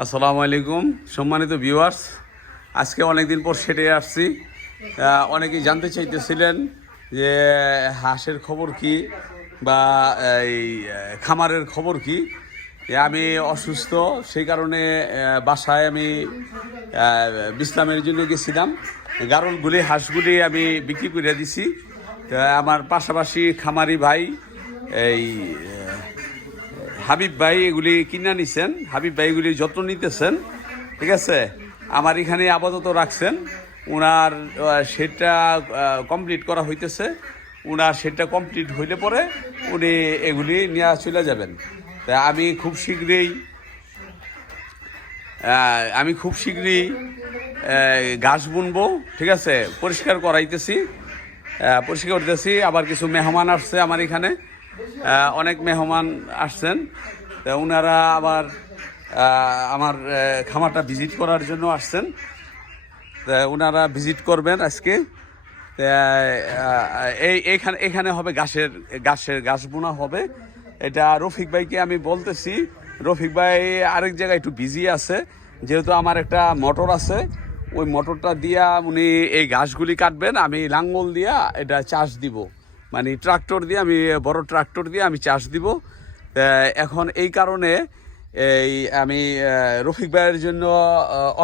আসসালামু আলাইকুম। সম্মানিত ভিউয়ার্স, আজকে অনেক দিন পর সেটে আসছি। অনেকেই জানতে চাইতেছিলেন যে, হাঁসের খবর কি বা, এই, খামারের খবর কি? আমি অসুস্থ, সেই কারণে বাসায় আমি বিশ্রামের জন্য গেছিলাম। গারলগুলি হাঁসগুলি আমি বিক্রি করে দিছি। আমার পাশাপাশি খামারি ভাই, এই হাবিব ভাই এগুলি কিনে নিছেন, হাবিব ভাই এগুলি যত্ন নিতেছেন, ঠিক আছে? আমার এখানে আপাতত রাখছেন। ওনার সেটটা কমপ্লিট করা হইতেছে। ওনার সেটটা কমপ্লিট হইলে পরে উনি এগুলি নিয়ে চলে যাবেন। তা আমি খুব শীঘ্রই আমি খুব শীঘ্রই ঘাস বুনবো, ঠিক আছে? পরিষ্কার করাইতেছি পরিষ্কার করতেছি। আবার কিছু মেহমান আসছে আমার এখানে। অনেক মেহমান আসছেন। তা ওনারা আবার আমার খামারটা ভিজিট করার জন্য আসছেন। তা ওনারা ভিজিট করবেন আজকে। এই, এখানে এখানে হবে গাছের গাছের গাছ বোনা হবে। এটা রফিক ভাইকে আমি বলতেছি। রফিক ভাই আরেক জায়গায় একটু বিজি আছে। যেহেতু আমার একটা মোটর আছে, ওই মোটরটা দিয়া উনি এই ঘাসগুলি কাটবেন। আমি লাঙ্গল দিয়া এটা চাষ দিব। মানে ট্রাক্টর দিয়ে আমি, বড় ট্রাক্টর দিয়ে আমি চাষ দিব। এখন এই কারণে এই আমি রফিক ভাইয়ের জন্য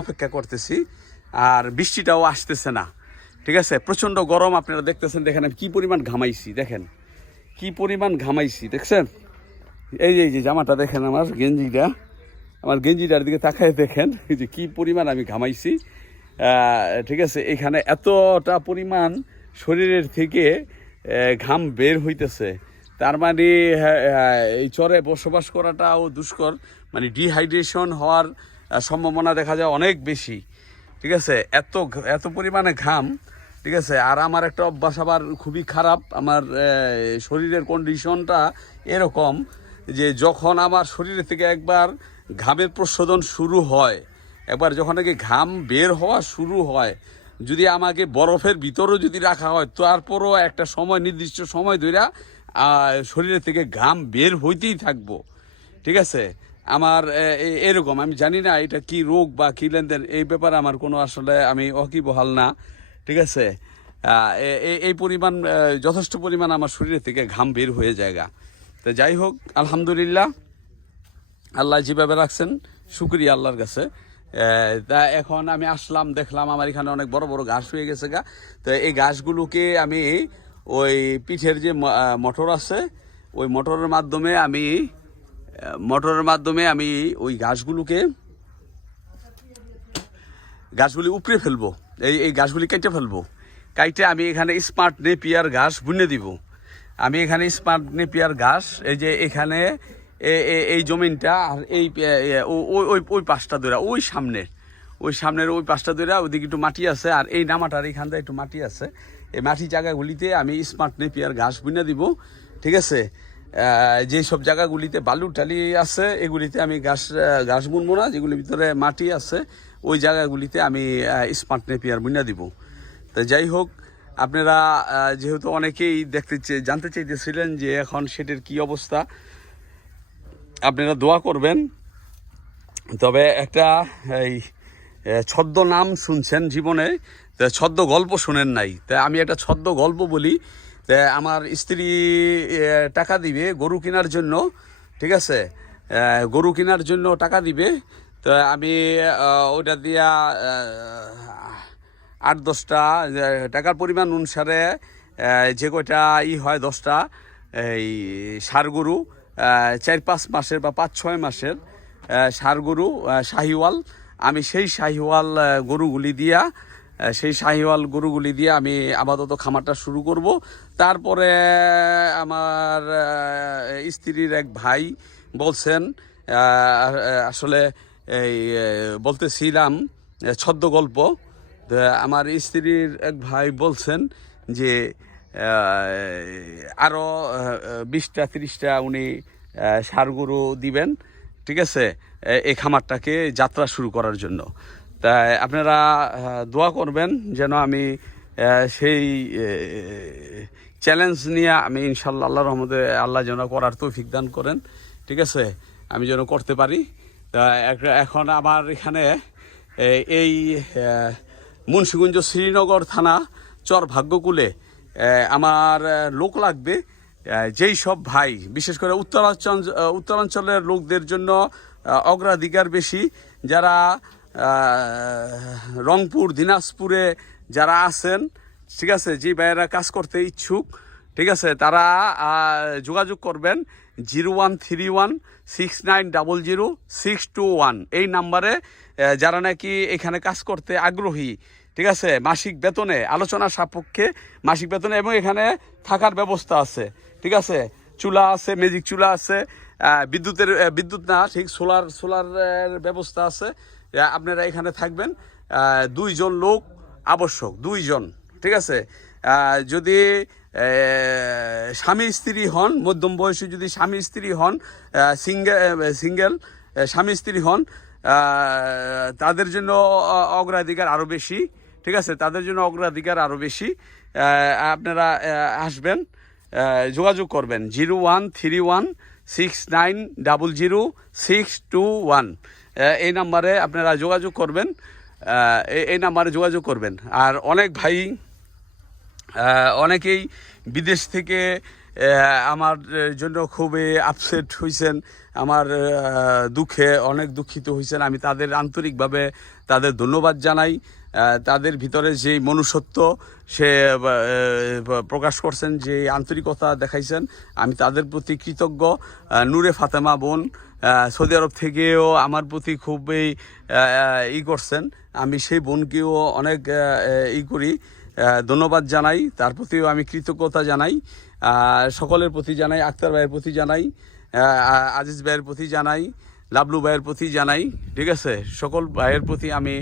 অপেক্ষা করতেছি। আর বৃষ্টিটাও আসতেছে না। ঠিক আছে? প্রচণ্ড গরম, আপনারা দেখতেছেন, দেখেন আমি কী পরিমাণ ঘামাইছি, দেখেন। কি পরিমাণ ঘামাইছি, দেখছেন? এই যে এই যে জামাটা দেখেন আমার, গেঞ্জিটা। আমার গেঞ্জিটার দিকে তাকায় দেখেন, এই যে কী পরিমাণ আমি ঘামাইছি। ঠিক আছে? এখানে এতটা পরিমাণ শরীরের থেকে ঘাম বের হইতেছে। তার মানে হ্যাঁ, হ্যাঁ, এই চরে বসবাস করাটাও দুষ্কর। মানে ডিহাইড্রেশন হওয়ার সম্ভাবনা দেখা যায় অনেক বেশি। ঠিক আছে? এত এত পরিমাণে ঘাম ঠিক আছে? আর আমার একটা অভ্যাস আবার খুবই খারাপ। আমার শরীরের কন্ডিশনটা এরকম যে যখন আমার শরীর থেকে একবার ঘামের প্রশোধন শুরু হয় একবার যখন নাকি ঘাম বের হওয়া শুরু হয় যদি আমাকে বরফের ভিতরেও যদি রাখা হয়, তারপরও একটা সময়, নির্দিষ্ট সময় ধরে শরীরের থেকে ঘাম বের হইতেই থাকব। ঠিক আছে? আমার এরকম, আমি জানি না এটা কি রোগ বা কি লেনদেন, এই ব্যাপারে আমার কোনো আসলে আমি অকিবহাল না। ঠিক আছে? এই পরিমাণ যথেষ্ট পরিমাণ আমার শরীরের থেকে ঘাম বের হয়ে জায়গা তো যাই হোক, আলহামদুলিল্লাহ, আল্লাহ যেভাবে রাখছেন, শুক্রিয়া আল্লাহর কাছে। তা এখন আমি আসলাম, দেখলাম আমার এখানে অনেক বড় বড় ঘাস হয়ে গেছে গা। তো এই ঘাসগুলোকে আমি ওই পিঠের যে মোটর আছে, ওই মোটরের মাধ্যমে আমি মোটরের মাধ্যমে আমি ওই ঘাসগুলোকে গাছগুলি উপড়ে ফেলব। এই এই গাছগুলি কেটে ফেলব। কাইটে আমি এখানে স্মার্ট নেপিয়ার ঘাস বুনে দিব। আমি এখানে স্মার্ট নেপিয়ার ঘাস, এই যে এখানে এই জমিনটা আর এই ওই ওই ওই পাশটা ধরে ওই সামনের ওই সামনের ওই পাশটা ধরে ওইদিকে একটু মাটি আছে আর এই নামাটার এইখানটা একটু মাটি আছে। এই মাটি জায়গাগুলিতে আমি স্মার্ট নেপিয়ার ঘাস বুনে দিব ঠিক আছে? আহ, যে সব জায়গাগুলিতে বালু টালি আছে এগুলিতে আমি ঘাস ঘাস বুনবো না যেগুলির ভিতরে মাটি আছে ওই জায়গাগুলিতে আমি স্মার্ট নেপিয়ার বুনা দিব। তো যাই হোক আপনারা যেহেতু অনেকেই দেখতে জানতে চাইতেছিলেন যে এখন সেটের কি অবস্থা আপনারা দোয়া করবেন। তবে একটা এই ছদ্ম নাম শুনছেন জীবনে ছদ্ম গল্প শুনেন নাই। তা আমি একটা ছদ্ম গল্প বলি, তা আমার স্ত্রী টাকা দিবে গরু কেনার জন্য, ঠিক আছে? গরু কেনার জন্য টাকা দিবে, তো আমি ওটা দিয়া আট, দশটা টাকার পরিমাণ অনুসারে যে কয়টা ই হয় দশটা, এই, সার গরু চার পাঁচ মাসের বা পাঁচ ছয় মাসের ষাঁড় গরু শাহিওয়াল। আমি সেই শাহিওয়াল গরুগুলি দিয়া সেই শাহিওয়াল গরুগুলি দিয়ে আমি আপাতত খামারটা শুরু করব। তারপরে আমার স্ত্রীর এক ভাই বলছেন আসলে এই বলতেছিলাম ছদ্ম গল্প আমার স্ত্রীর এক ভাই বলছেন যে আরও বিশটা তিরিশটা উনি আহ, ষাঁড় গরু দিবেন ঠিক আছে? এই খামারটাকে যাত্রা শুরু করার জন্য। তাই আপনারা দোয়া করবেন যেন আমি সেই চ্যালেঞ্জ নিয়ে আমি ইনশাল্লাহ আল্লাহ রহমতে আল্লাহ যেন করার তৌফিক দান করেন ঠিক আছে? আমি যেন করতে পারি। তা এখন আমার এখানে এই মুন্সিগঞ্জ শ্রীনগর থানা চর ভাগ্যকুলে আমার লোক লাগবে। যেই সব ভাই, বিশেষ করে উত্তরাঞ্চল উত্তরাঞ্চলের লোকদের জন্য অগ্রাধিকার বেশি। যারা রংপুর, দিনাজপুরে যারা আছেন, ঠিক আছে, যে ভাইয়েরা কাজ করতে ইচ্ছুক, ঠিক আছে, তারা যোগাযোগ করবেন zero one three one six nine double zero six two one. এই নাম্বারে যারা নাকি এখানে কাজ করতে আগ্রহী ঠিক আছে? মাসিক বেতনে, আলোচনা সাপেক্ষে মাসিক বেতনে এবং এখানে থাকার ব্যবস্থা আছে, ঠিক আছে? চুলা আছে ম্যাজিক চুলা আছে বিদ্যুতের বিদ্যুৎ না, ঠিক সোলার সোলারের ব্যবস্থা আছে। আপনারা এখানে থাকবেন দুইজন লোক আবশ্যক, দুইজন, ঠিক আছে? যদি স্বামী স্ত্রী হন, মধ্যম বয়সী যদি স্বামী স্ত্রী হন সিঙ্গেল সিঙ্গেল স্বামী স্ত্রী হন তাদের জন্য অগ্রাধিকার আরও বেশি ঠিক আছে? তাদের জন্য অগ্রাধিকার আরও বেশি। আপনারা আসবেন যোগাযোগ করবেন। Zero one three one six nine double zero six two one. এই নাম্বারে আপনারা যোগাযোগ করবেন। এই- নাম্বারে যোগাযোগ করবেন। আর অনেক ভাই অনেকেই বিদেশ থেকে আমার জন্য খুবই আপসেট হয়েছেন আমার দুঃখে অনেক দুঃখিত হয়েছেন আমি তাদের আন্তরিকভাবে তাদের ধন্যবাদ জানাই। তাদের ভিতরে যে মনুষ্যত্ব, সে প্রকাশ করছেন যে আন্তরিকতা দেখাইছেন, আমি তাদের প্রতি কৃতজ্ঞ। নূরে ফাতেমা বোন সৌদি আরব থেকেও আমার প্রতি খুবই ই করছেন। আমি সেই বোনকেও অনেক ই করি। ধন্যবাদ জানাই। তার প্রতিও আমি কৃতজ্ঞতা জানাই। সকলের প্রতি জানাই, আক্তার ভাইয়ের প্রতি জানাই আজিজ ভাইয়ের প্রতি জানাই। লাবলু ভাইয়ের প্রতি জানাই ঠিক আছে? সকল ভাইয়ের প্রতি আমি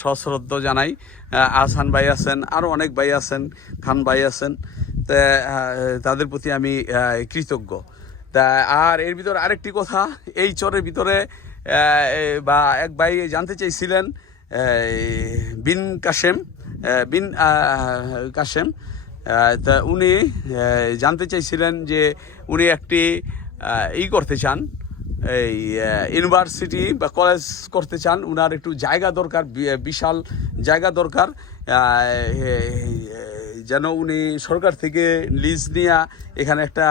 সশ্রদ্ধ জানাই। আহ, আহসান ভাই আছেন আরও অনেক ভাই আছেন খান ভাই আছেন তাদের প্রতি আমি কৃতজ্ঞ। তা আর এর ভিতরে আরেকটি কথা এই চরের ভিতরে বা এক ভাই জানতে চাইছিলেন বিন কাশেম বিন কাশেম তা উনি জানতে চাইছিলেন যে উনি একটি ই করতে চান এই ইউনিভার্সিটি বা কলেজ করতে চান, উনার একটু জায়গা দরকার বিশাল জায়গা দরকার। যেন উনি সরকার থেকে লিজ নিয়ে এখানে একটা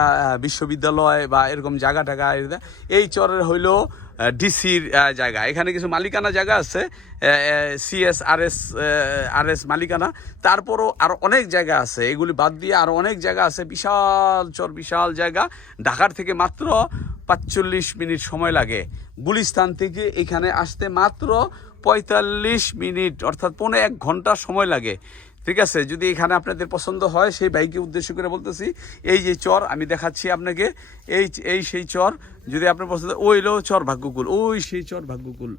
বিশ্ববিদ্যালয় বা এরকম জায়গা টাকা এই চরের হইল ডিসির জায়গা। এখানে কিছু মালিকানা জায়গা আছে CS R S R S মালিকানা। তারপরও আরও অনেক জায়গা আছে, এগুলি বাদ দিয়ে আরও অনেক জায়গা আছে, বিশাল চর, বিশাল জায়গা। ঢাকার থেকে মাত্র পাঁচচল্লিশ মিনিট সময় লাগে। গুলিস্তান থেকে এখানে আসতে মাত্র পঁয়তাল্লিশ মিনিট, অর্থাৎ পৌনে এক ঘণ্টা সময় লাগে। ঠিক আছে? যদি এখানে আপনাদের পছন্দ হয়, সেই বাইকে উদ্দেশ্য করে বলতেছি, এই যে চর, আমি দেখাচ্ছি আপনাকে। এই এই সেই চর, যদি আপনার পছন্দ ওই হলো চর ভাগ্যকুল, ওই সেই চর ভাগ্যকুল।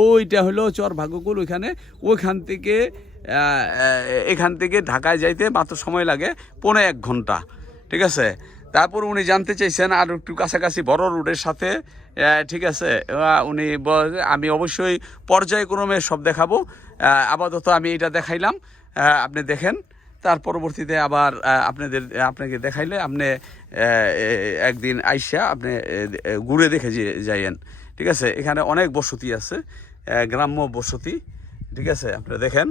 ওইটা হলো চর ভাগ্যকুল, ওইখানে, ওইখান থেকে এখান থেকে ঢাকায় যাইতে মাত্র সময় লাগে, পৌনে এক ঘণ্টা। ঠিক আছে? তারপর উনি জানতে চাইছেন আর একটু কাছাকাছি বড় রোডের সাথে ঠিক আছে উনি আমি অবশ্যই পর্যায়ক্রমে সব দেখাবো আপাতত আমি এটা দেখাইলাম আপনি দেখেন, তার পরবর্তীতে আবার আপনাদের আপনাকে দেখাইলে আপনি একদিন আইসা আপনি ঘুরে দেখে যাইয়েন, ঠিক আছে, এখানে অনেক বসতি আছে গ্রাম্য বসতি, ঠিক আছে, আপনি দেখেন।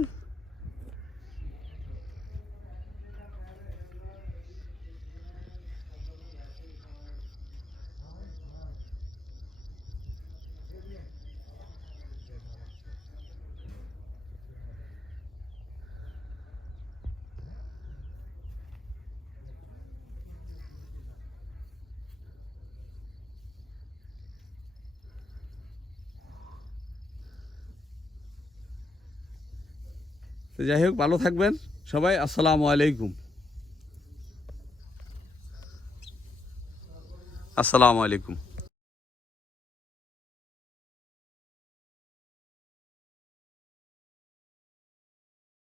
তো যাই হোক ভালো থাকবেন। সবাই আসসালামু আলাইকুম। আসসালামু আলাইকুম।